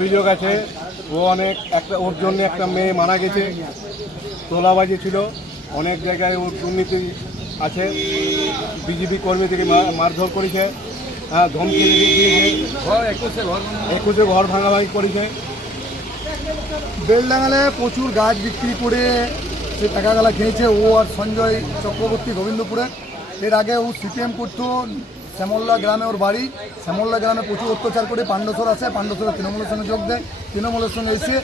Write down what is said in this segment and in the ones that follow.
অভিযোগ আছে ওর জন্য একটা মেয়ে মারা গেছে, তোলাবাজি ছিল, অনেক জায়গায় ওর দুর্নীতি আছে, বিজেপি কর্মী থেকে মারধর করেছে, ধমকি দিয়েছে, 21 ঘর ভাঙাভাঙি করেছে। বেলডাঙ্গালে প্রচুর গাছ বিক্রি করে সে টাকাগুলা খেয়েছে ও আর সঞ্জয় চক্রবর্তী গোবিন্দপুরে। এর আগে ও সিপিএম করতো, শ্যামল্লা গ্রামে ওর বাড়ি, শ্যামল্লা গ্রামে প্রচুর অত্যাচার করে পাণ্ডসর আসে, পাণ্ডসরে তৃণমূলের সঙ্গে যোগ দেয়, তৃণমূলের সঙ্গে এসে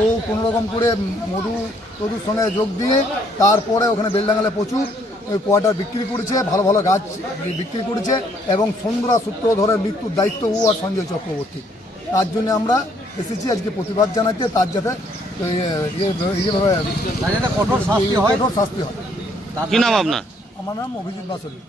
ও কোনোরকম করে মধুর সঙ্গে যোগ দিয়ে তারপরে ওখানে বেলডাঙ্গালে প্রচুর কোয়ার্টার বিক্রি করেছে, ভালো ভালো গাছ বিক্রি করেছে এবং সন্ধ্যা সূত্র ধরে মৃত্যুর দায়িত্ব ও আর সঞ্জয় চক্রবর্তী। তার জন্য আমরা এসেছি আজকে প্রতিবাদ জানাতে, তার যাতে কঠোর শাস্তি হয়। কি নাম আপনার? আমার নাম অভিজিৎ বাসুলি।